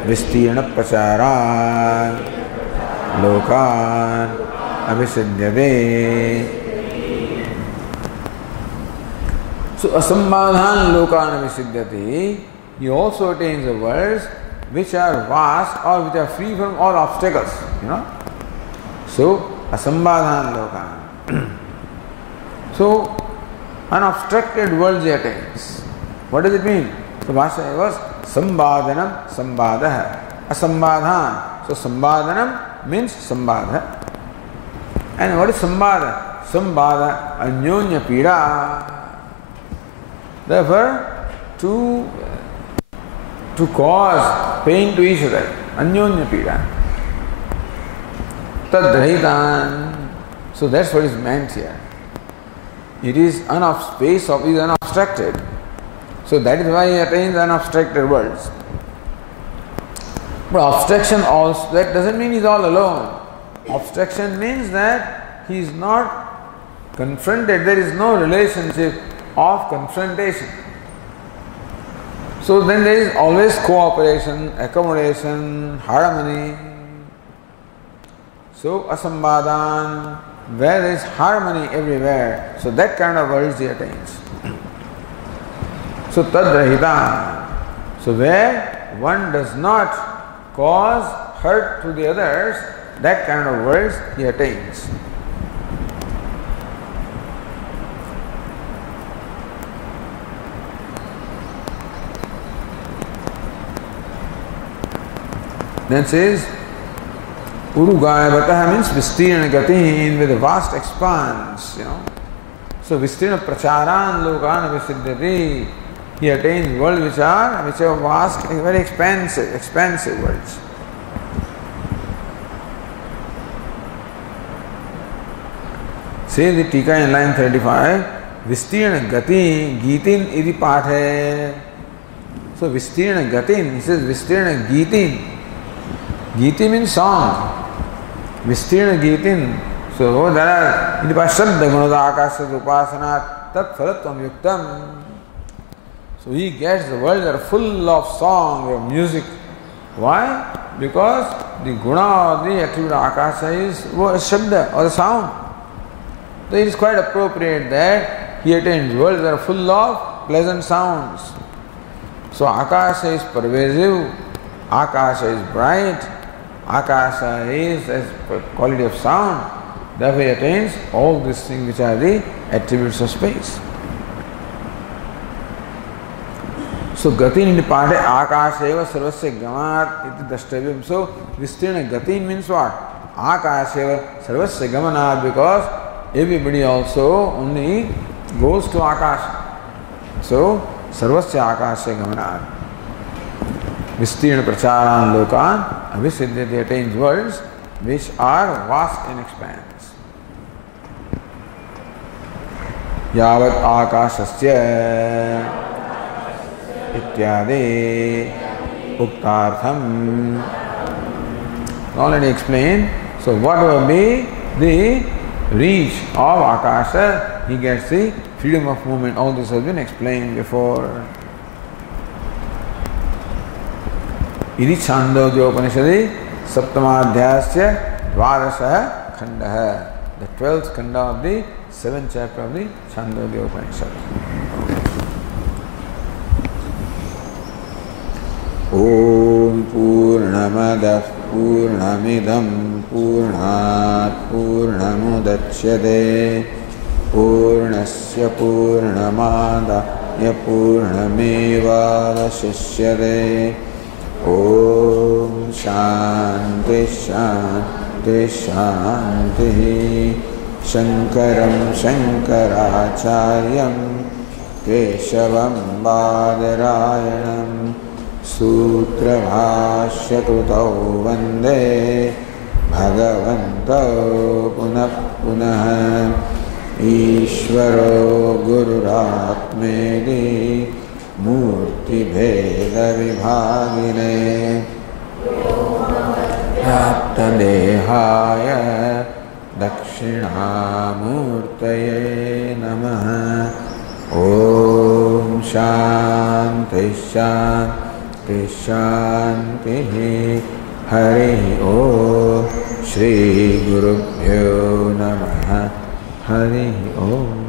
vistirna pracharan, lokan, abhisidhyate. So asambadhan lokan abhisidhyate, he also attains the worlds which are vast or which are free from all obstacles, So asambadhan lokan. So unobstructed worlds he attains. What does it mean? So Bhasha was sambadhanam sambadha. Asambadhan. So sambadhanam means sambadha. And what is sambadha? Sambadha anyonya pida. Therefore, to cause pain to each other. Anyonya pida. Tadrahitan. So that's what is meant here. It is space of is unobstructed. So that is why he attains unobstructed worlds. But obstruction also, that doesn't mean he is all alone. Obstruction means that he is not confronted. There is no relationship of confrontation. So then there is always cooperation, accommodation, harmony. So asambadhan, where there is harmony everywhere, so that kind of worlds he attains. So tadrahitan, so where one does not cause hurt to the others, that kind of worlds he attains. Then says, Urugayavataha means Vistirna Gatin, with a vast expanse, So Vistirna Pracharan Lokan Visiddhati, he attains worlds which are vast, very expansive worlds. Says the Tika in line 35, Vistirna Gati, Gitin idi pathe. So Vistirna Gatin, he says Vistirna Gitin. Giti means song. Vistirna Gitin. So there are in the Shabda Gunada Akasha Upasana Tat Phalatvam Yuktam. So he gets the world that are full of song or music. Why? Because the guna or the attribute of Akasha is Shabda or the sound. So it is quite appropriate that he attains worlds that are full of pleasant sounds. So Akasha is pervasive, Akasha is bright, Akasha is as quality of sound. Therefore he attains all these things which are the attributes of space. So Gatin in the part Akasheva Sarvasya Gamat iti Dashtavyam. So Vistirna Gatin means what? Akasheva Sarvasya Gamanat, because everybody also only goes to Akasha. So सर्वस्य आकाशस्य गमनात् विस्तीर्ण प्रचारान् लोकान् अभिसिद्ध्यते attains worlds which are vast in expanse. यावत् आकाशस्य इत्यादि uktartham. Already explained. So whatever be the reach of Akasha, he gets the freedom of movement. All this has been explained before. Iti Chandogya Upanishadi Saptamadhyasya Dvadasha Khandaha. The 12th Khanda of the 7th chapter of the Chandogya Upanishad. Om Purnamadah Purnamidam Purnat Purnamudachyate Purnasya Purnamadaya Purnamevavasishyate. Om Shanti Shanti Shanti. Shankaram Shankaracharyam Keshavam Badarayanam Sutra Bhashya Krutau Vande Bhagavanto Punah Punah Ishvaro Gururatmedi Murti Bheda Vibhagine Yapta Dehaya Dakshinamurtaye Namaha. Om Shanti Shanti Shanti. Hari Om. Shri Gurubhyo Namaha. Hari Om.